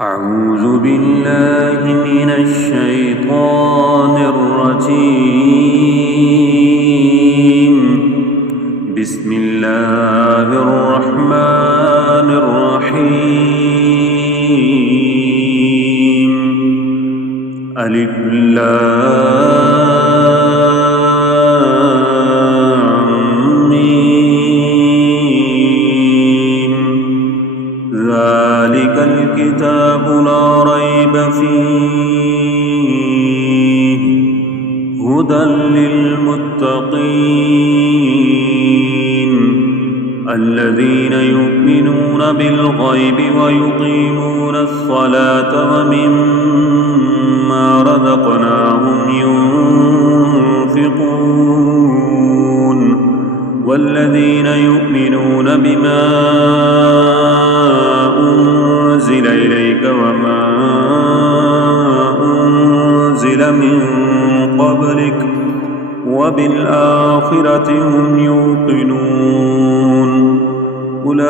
أعوذ بالله من الشيطان الرجيم. بسم الله الرحمن الرحيم. ألف لام ميم. ذلك الكتاب لا ريب فيه هدى للمتقين الذين يؤمنون بالغيب ويقيمون الصلاة ومما رزقناهم ينفقون والذين يؤمنون بما أنزل إليك وما أنزل من قبلك وبالآخرة هم يوقنون أولئك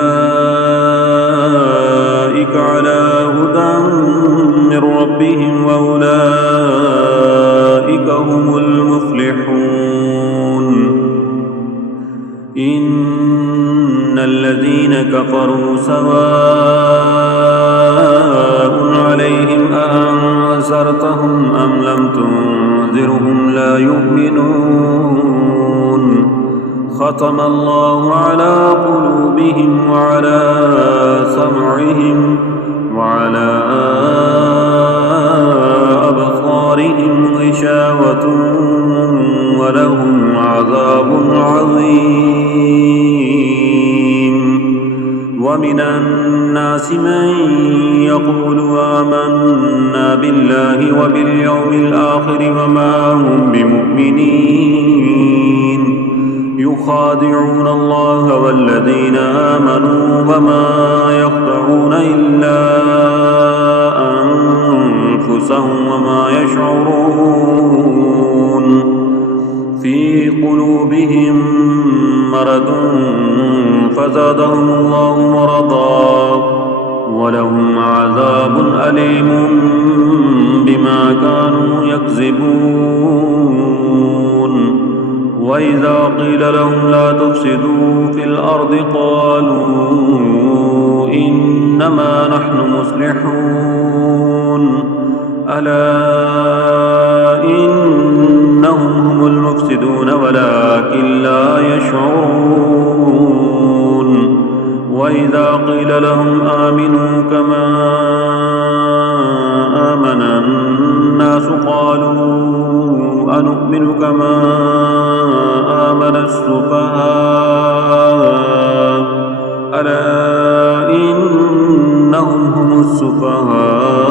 على هدى من ربهم وأولئك هم المفلحون. إن الذين كفروا سواء عليهم أأنذرتهم أم لم تنذرهم لا يؤمنون. ختم الله على قلوبهم وعلى سمعهم وعلى أبصارهم غشاوة ولهم عذاب عظيم. ومن الناس من يقول آمنا بالله وباليوم الآخر وما هم بمؤمنين يخادعون الله والذين آمنوا وما يخدعون إلا أنفسهم وما يشعرون. في قلوبهم مرض فزادهم الله مرضا ولهم عذاب أليم بما كانوا يكذبون. وإذا قيل لهم لا تفسدوا في الأرض قالوا إنما نحن مصلحون. ألا إنهم هم المفسدون ولكن لا يشعرون. وإذا قيل لهم آمنوا كما آمن الناس قالوا أنؤمن كما آمن السفهاء. ألا إنهم هم السفهاء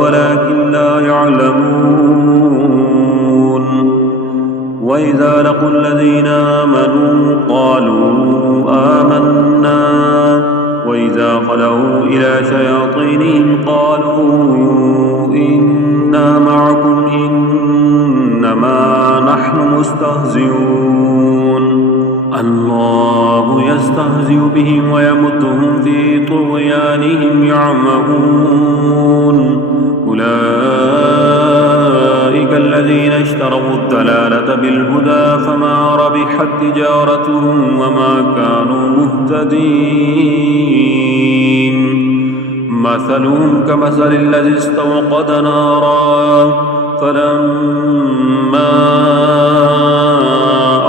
ولكن لا يعلمون. وإذا لقوا الذين آمنوا قالوا آمنا وإذا خلوا إلى شياطينهم قالوا إنا معكم إنما نحن مستهزئون. الله يستهزئ بهم ويمدهم في طغيانهم يعمهون. أولئك الذين اشتروا الضلالة بالهدى فما ربحت تجارتهم وما كانوا مهتدين. مثلهم كمثل الذي استوقد نارا فلما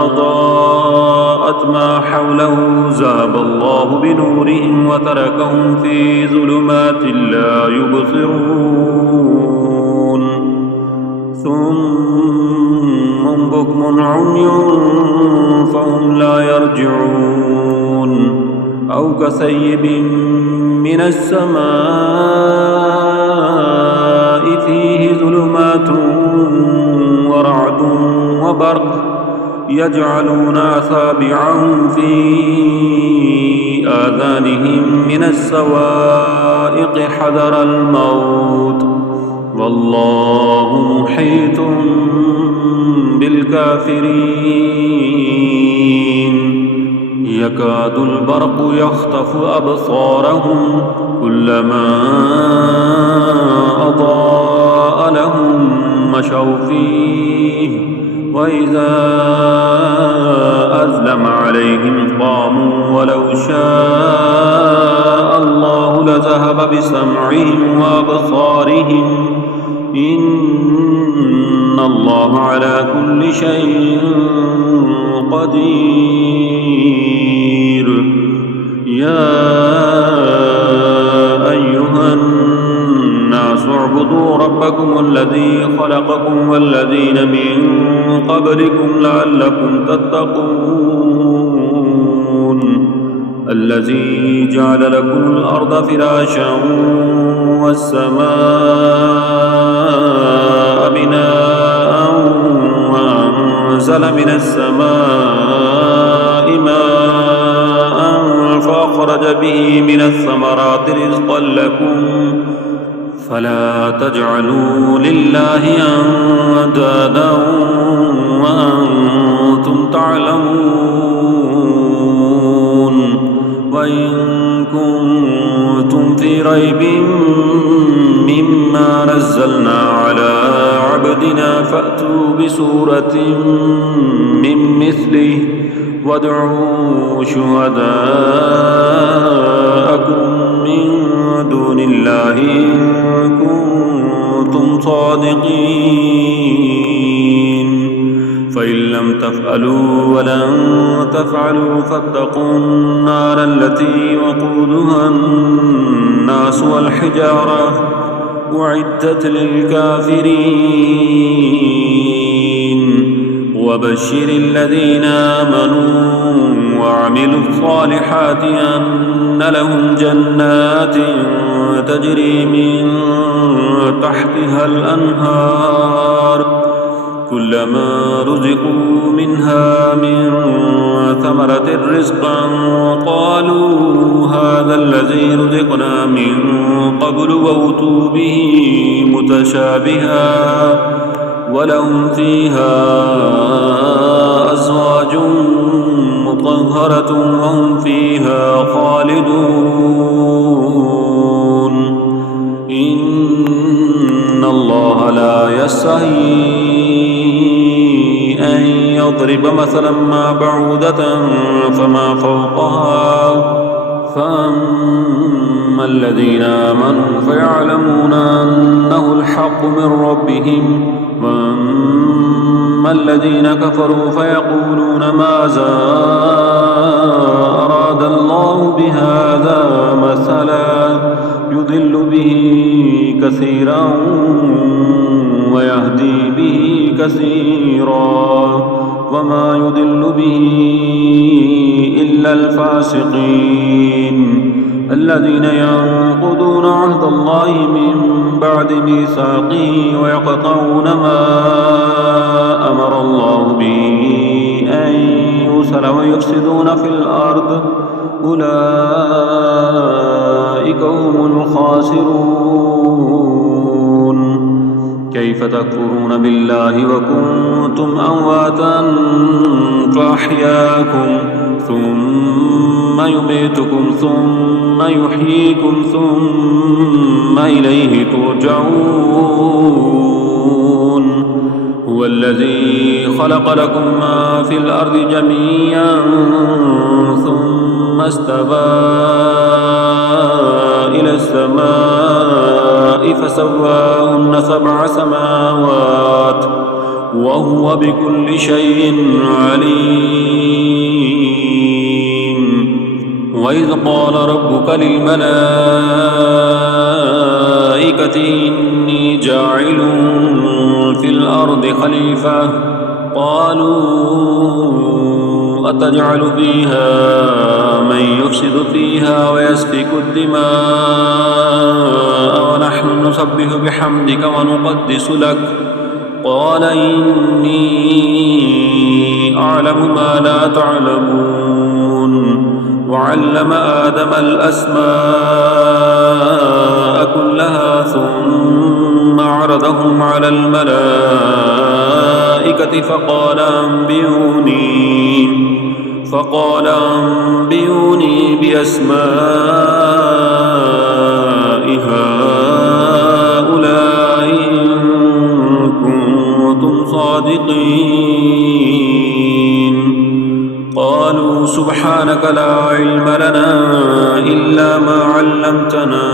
أضاءت ما حوله ذهب الله بنورهم وتركهم في ظلمات لا يبصرون. ثم بكم عمي فهم لا يرجعون. أو كسيب من السماء فيه ظلمات ورعد وبرق يجعلون أصابعهم في آذانهم من الصواعق حذر الموت والله محيط بالكافرين. يكاد البرق يخطف أبصارهم كلما أضاء لهم مشوا فيه وإذا أظلم عليهم قاموا ولو شاء الله لذهب بسمعهم وأبصارهم إن الله على كل شيء قدير. يا أيها الناس اعبدوا ربكم الذي خلقكم والذين من قبلكم لعلكم تتقون الذي جعل لكم الأرض فراشا والسماء بناء وأنزل من السماء ماء فأخرج به من الثمرات رزقا لكم فلا تجعلوا لله أندادا وأنتم تعلمون. وإن كنتم في ريب مما نزلنا على عبدنا فأتوا بسورة من مثله وادعوا شهداءكم من دون الله إن كنتم صادقين فإن لم تفعلوا ولن تفعلوا فاتقوا النار التي وقودها الناس والحجارة أعدت للكافرين. وبشر الذين آمنوا وعملوا الصالحات أن لهم جنات تجري من تحتها الأنهار كلما رزقوا منها من ثمرة رزقا قالوا هذا الذي رزقنا من قبل وأتوا به متشابها ولهم فيها أزواج مطهرة وهم فيها خالدون. إن الله لا يستحيي أن يضرب مثلا ما بعودة فما فوقها فأما الذين آمنوا فيعلمون أنه الحق من ربهم وأما الذين كفروا فيقولون ماذا أراد الله بهذا مثلا يضل به كثيرا ويهدي به كثيرا وما يضل به إلا الفاسقين الذين ينقضون عهد الله من بعد ميثاقه ويقطعون ما أمر الله به أن يوصل ويفسدون في الأرض أولئك هم الخاسرون. كيف تكفرون بالله وكنتم أمواتا فأحياكم ثم يميتكم ثم يحييكم ثم إليه ترجعون. هو الذي خلق لكم ما في الأرض جميعا ثم استوى إلى السماء فسواهن 7 سماوات وهو بكل شيء عليم. وإذ قال ربك للملائكة إني جاعل في الأرض خليفة قالوا أتجعل فيها من يفسد فيها ويسفك الدماء ونحن نسبح بحمدك ونقدس لك قال إني أعلم ما لا تعلمون. وعلم آدم الأسماء كلها ثم عرضهم على الملائكة فقال فقال أنبئوني بأسماء هؤلاء إن كنتم صادقين. قالوا سبحانك لا علم لنا إلا ما علمتنا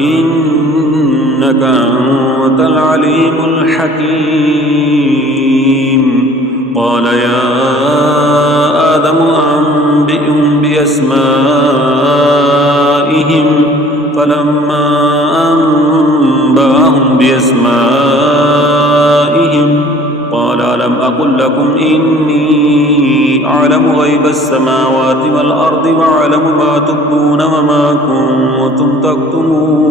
إنك أنت العليم الحكيم. قال يا آدم أنبئهم بأسمائهم. فلما أنبأهم بأسمائهم قال ألم أقل لكم إني أعلم غيب السماوات والأرض وأعلم ما تبدون وما كنتم تكتمون.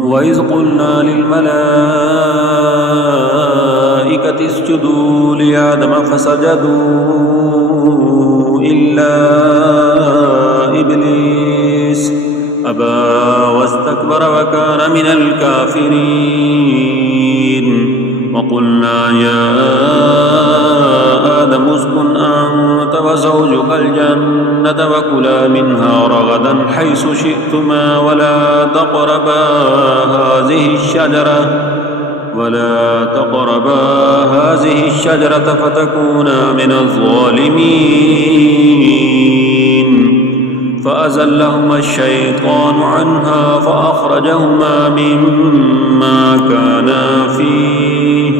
وإذ قلنا للملائكة اسجدوا لآدم فسجدوا إلا إبليس أبى واستكبر وكان من الكافرين. وقلنا يا آدم اسكن أنت وزوجك الجنة وكلا منها رغدا حيث شئتما ولا تقربا هذه الشجرة فتكونا من الظالمين. فأزلهما الشيطان عنها فأخرجهما مما كانا فيه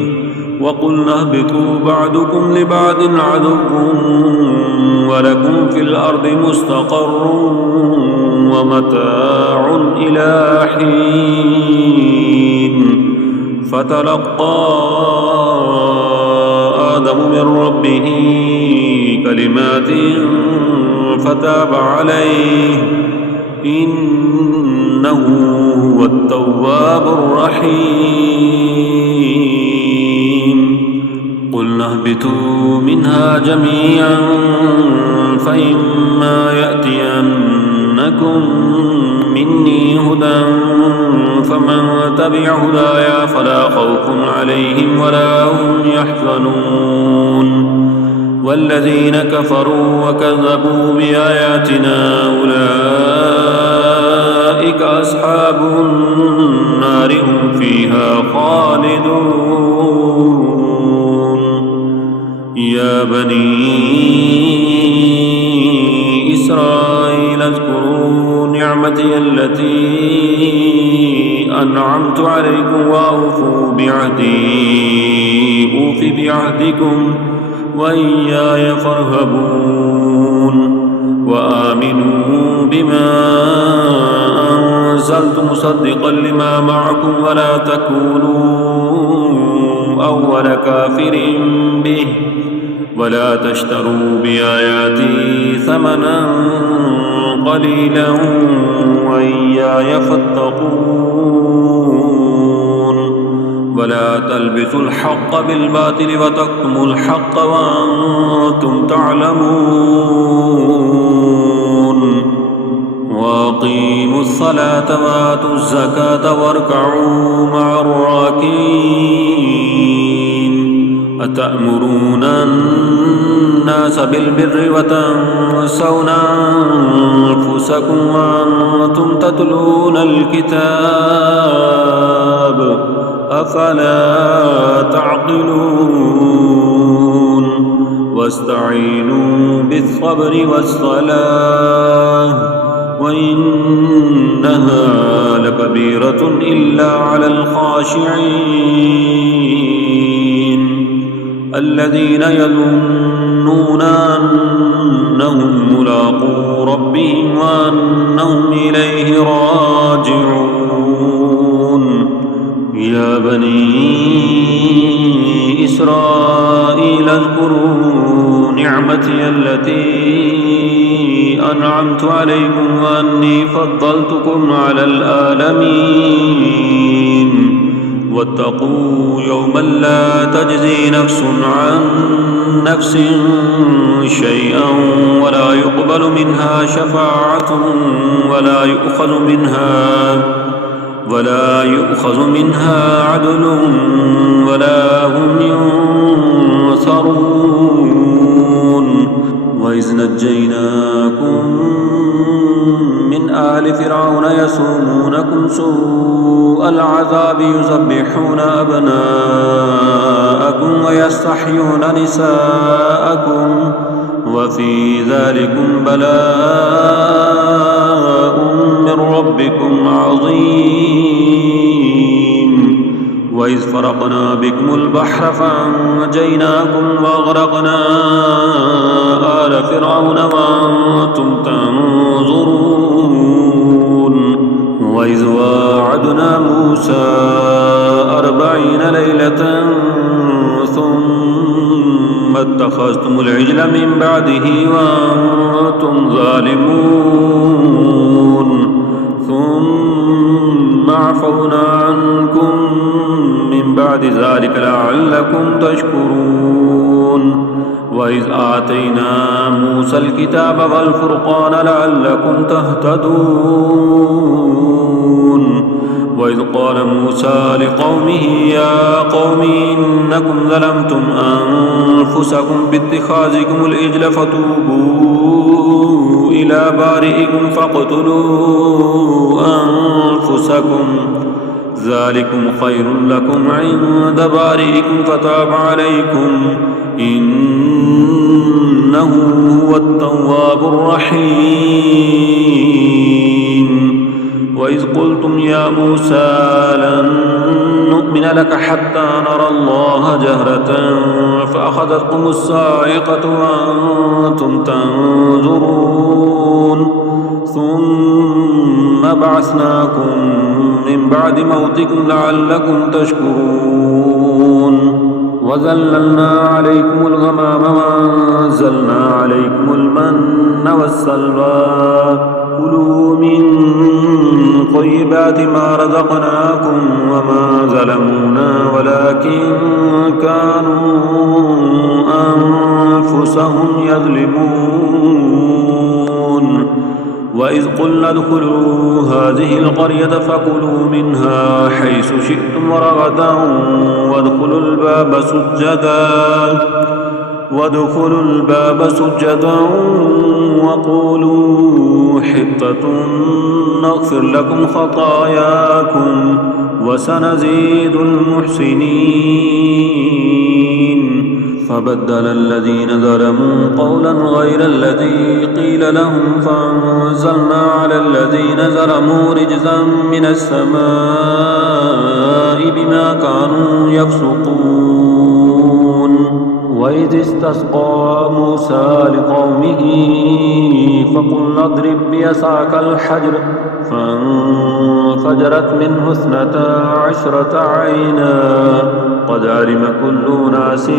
وقلنا اهبطوا بعضكم لبعض عدو ولكم في الأرض مستقر ومتاع إلى حين. فتلقى آدم من ربه كلمات فتاب عليه إنه هو التواب الرحيم. قلنا اهبطوا منها جميعا فإما يأتينكم مني هدى فمن تبع هدايا فلا خوف عليهم ولا هم يحزنون. والذين كفروا وكذبوا بآياتنا أولئك أصحاب النار هم فيها خالدون. يا بني إسرائيل اذكروا نعمتي التي أنعمت عليكم وأوفوا بعهدي أوف بعهدكم وإياي فارهبون. وآمنوا بما أنزلت مصدقا لما معكم ولا تكونوا أول كافر به ولا تشتروا بآياتي ثمنا قليلا وإياي فاتقون. ولا تلبسوا الحق بالباطل وتكتموا الحق وأنتم تعلمون. وأقيموا الصلاة وآتوا الزكاة واركعوا مع الراكعين. أتأمرون الناس بالبر وتنسون أنفسكم وأنتم تتلون الكتاب أفلا تعقلون. واستعينوا بالصبر والصلاة وإنها لكبيرة إلا على الخاشعين الذين يظنون أنهم ملاقو ربهم وأنهم إليه راجعون. يا بني إسرائيل اذكروا نعمتي التي أنعمت عليكم وأني فضلتكم على العالمين. واتقوا يوما لا تجزي نفس عن نفس شيئا ولا يقبل منها شفاعة ولا يؤخذ منها عدل ولا هم ينصرون وإذ نجيناكم من آل فرعون يسومونكم سوء العذاب يذبحون أبناءكم ويستحيون نساءكم وفي ذلكم بلاء من ربكم عظيم وإذ فرقنا بكم البحر فأنجيناكم وأغرقنا آل فرعون وأنتم تنظرون وإذ واعدنا موسى 40 ليلة ثم اتخذتم العجل من بعده وأنتم ظالمون ثم عفونا عنكم من بعد ذلك لعلكم تشكرون وإذ آتينا موسى الكتاب والفرقان لعلكم تهتدون وإذ قال موسى لقومه يا قوم إنكم ظلمتم أنفسكم باتخاذكم العجل فتوبوا إلى بارئكم فاقتلوا أنفسكم ذلكم خير لكم عند بارئكم فتاب عليكم إنه هو التواب الرحيم وإذ قلتم يا موسى لن نؤمن لك حتى نرى الله جهرة فأخذتكم الصاعقة وأنتم تنظرون ثم بعثناكم من بعد موتكم لعلكم تشكرون وذللنا عليكم الغمام وأنزلنا عليكم المن والسلوى كلوا من طيبات ما رزقناكم وما ظلمونا ولكن كانوا أنفسهم يظلمون وإذ قلنا ادخلوا هذه القرية فكلوا منها حيث شئتم رغدا وادخلوا الباب سجدا وقولوا حطة نغفر لكم خطاياكم وسنزيد المحسنين فبدل الذين ظلموا قولا غير الذي قيل لهم فأنزلنا على الذين ظلموا رجزا من السماء بما كانوا يفسقون وإذ استسقى موسى لقومه فقلنا اضرب بعصاك الحجر فانفجرت منه 12 عينا قد علم كل أناس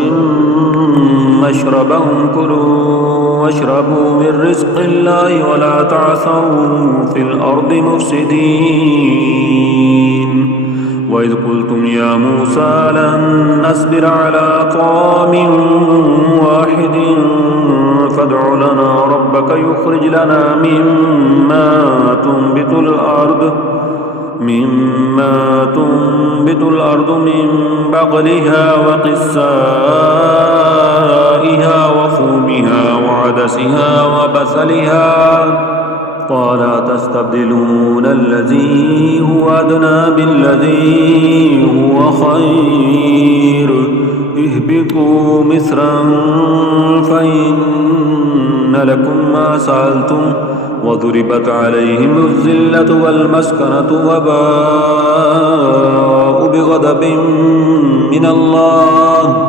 مشربهم كلوا واشربوا من رزق الله ولا تعثوا في الأرض مفسدين وإذ قلتم يا موسى لن نصبر على طعام واحد فادع لنا ربك يخرج لنا مما تنبت الأرض من بقلها وقثائها وفومها وعدسها وبصلها قال تستبدلون الذي هو أدنى بالذي هو خير اهبطوا مصرا فإن لكم ما سألتم وضربت عليهم الذلة والمسكنة وباءوا بغضب من الله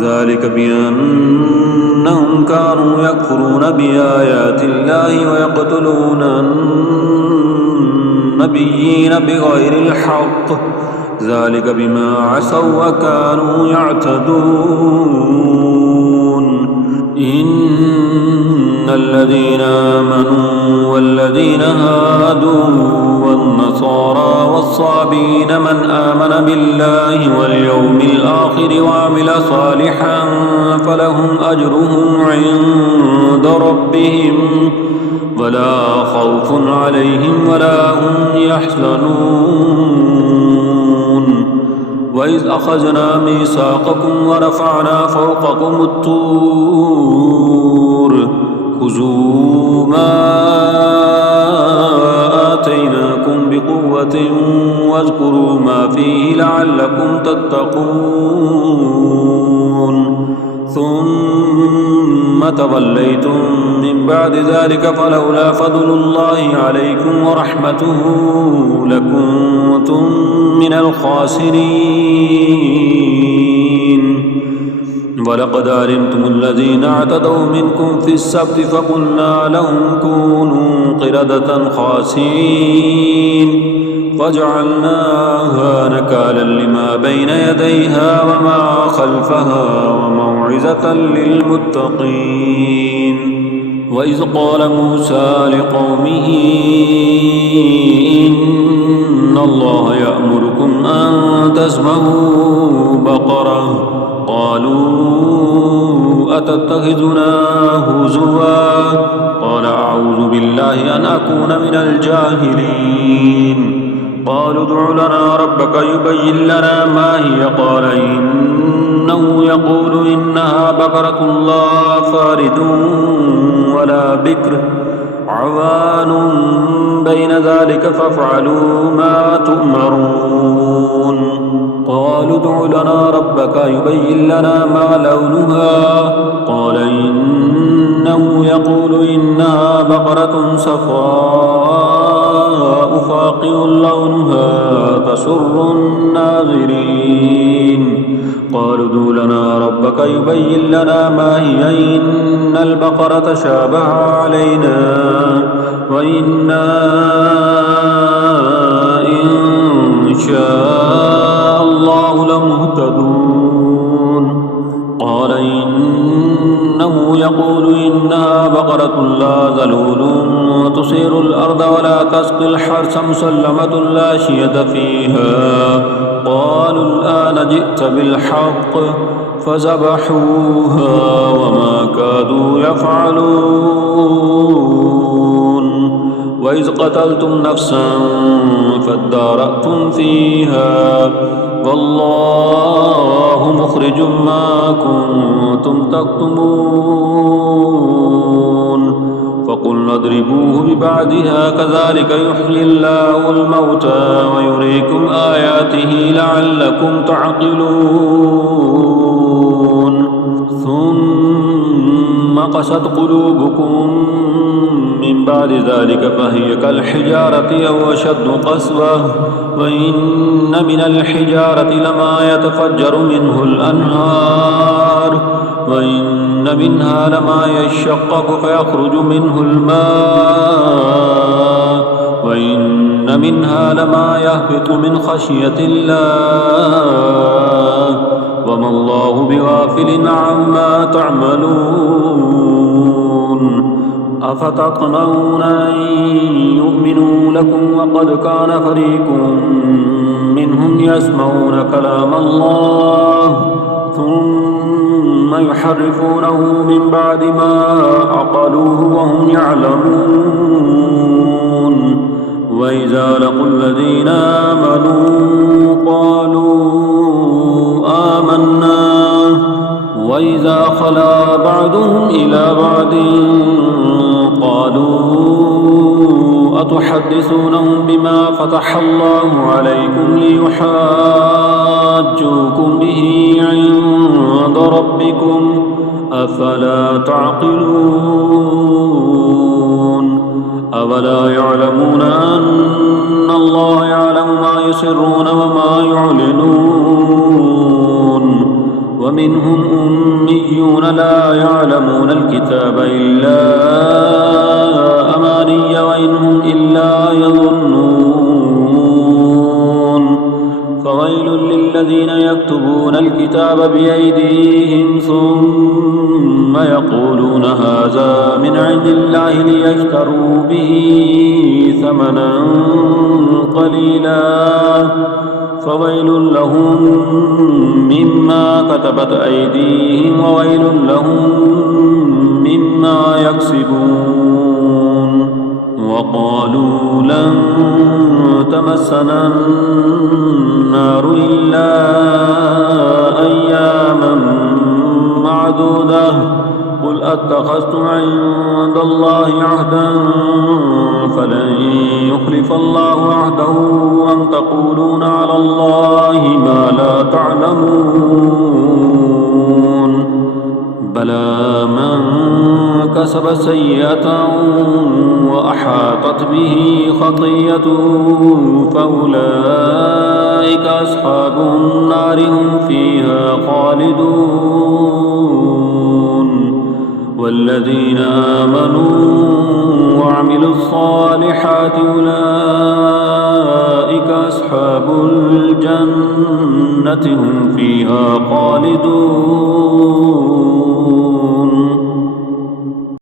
ذلك بأنهم كانوا يكفرون بآيات الله ويقتلون النبيين بغير الحق ذلك بما عصوا وكانوا يعتدون إن الذين آمنوا والذين هادوا والنصارى والصابين من آمن بالله واليوم الآخر وعمل صالحا فلهم أجرهم عند ربهم ولا خوف عليهم ولا هم يحزنون وإذ أخذنا ميثاقكم ورفعنا فوقكم الطور خذوا ما آتيناكم بقوة واذكروا ما فيه لعلكم تتقون ثم توليتم من بعد ذلك فلولا فضل الله عليكم ورحمته لكنتم من الخاسرين ولقد علمتم الذين اعتدوا منكم في السبت فقلنا لهم كونوا قردة خاسئين فجعلناها نكالا لما بين يديها وما خلفها وموعظة للمتقين وإذ قال موسى لقومه إن الله يأمركم أن تذبحوا بقرة قالوا أتتخذنا هزوا قال أعوذ بالله أن أكون من الجاهلين قالوا ادع لنا ربك يبين لنا ما هي قال إنه يقول إنها بقرة لا فارد ولا بكر عوان بين ذلك فافعلوا ما تؤمرون قالوا ادع لنا ربك يبين لنا ما لونها قال إنه يقول إنها بقرة صفراء فاقع لونها تسر الناظرين قالوا ادع لنا ربك يبين لنا ما هي إن البقرة شابه علينا وإنا إن شاء الله لمهتدون قال إنه يقول إنها بقرة لا ذلول تثير الأرض ولا تسقي الحرث مسلمة لا شية فيها قالوا الآن جئت بالحق فذبحوها وما كادوا يفعلون وإذ قتلتم نفسا فادارأتم فيها والله مخرج ما كنتم تكتمون فقلنا اضربوه ببعدها كذلك يحيي الله الموتى ويريكم آياته لعلكم تعقلون ثم قست قلوبكم من بعد ذلك فهي كالحجارة أو أشد قسوة وإن من الحجارة لما يتفجر منه الأنهار وإن منها لما يشقق فيخرج منه الماء وإن منها لما يهبط من خشية الله وما الله بغافل عما تعملون أفتطمعون أن يؤمنوا لكم وقد كان فريق منهم يسمعون كلام الله ثم يحرفونه من بعد ما عقلوه وهم يعلمون وإذا لقوا الذين آمنوا قالوا آمنا وإذا خلا بعضهم إلى بعض قالوا أتحدثونهم بما فتح الله عليكم ليحاجوكم به عند ربكم أفلا تعقلون أولا يعلمون أن الله يعلم ما يسرون وما يعلنون ومنهم أميون لا يعلمون الكتاب إلا أماني وإنهم إلا يظنون فويل للذين يكتبون الكتاب بأيديهم ثم يقولون هذا من عند الله ليشتروا به ثمنا قليلا فويل لهم مما كتبت أيديهم وويل لهم مما يكسبون وقالوا لن تمسنا النار إلا اتخذتم عند الله عهدا فلن يخلف الله عهده أم تقولون على الله ما لا تعلمون بلى من كسب سيئة وأحاطت به خطيئته فأولئك أصحاب النار هم فيها خالدون والذين آمنوا وعملوا الصالحات أولئك أصحاب الجنة هم فيها خالدون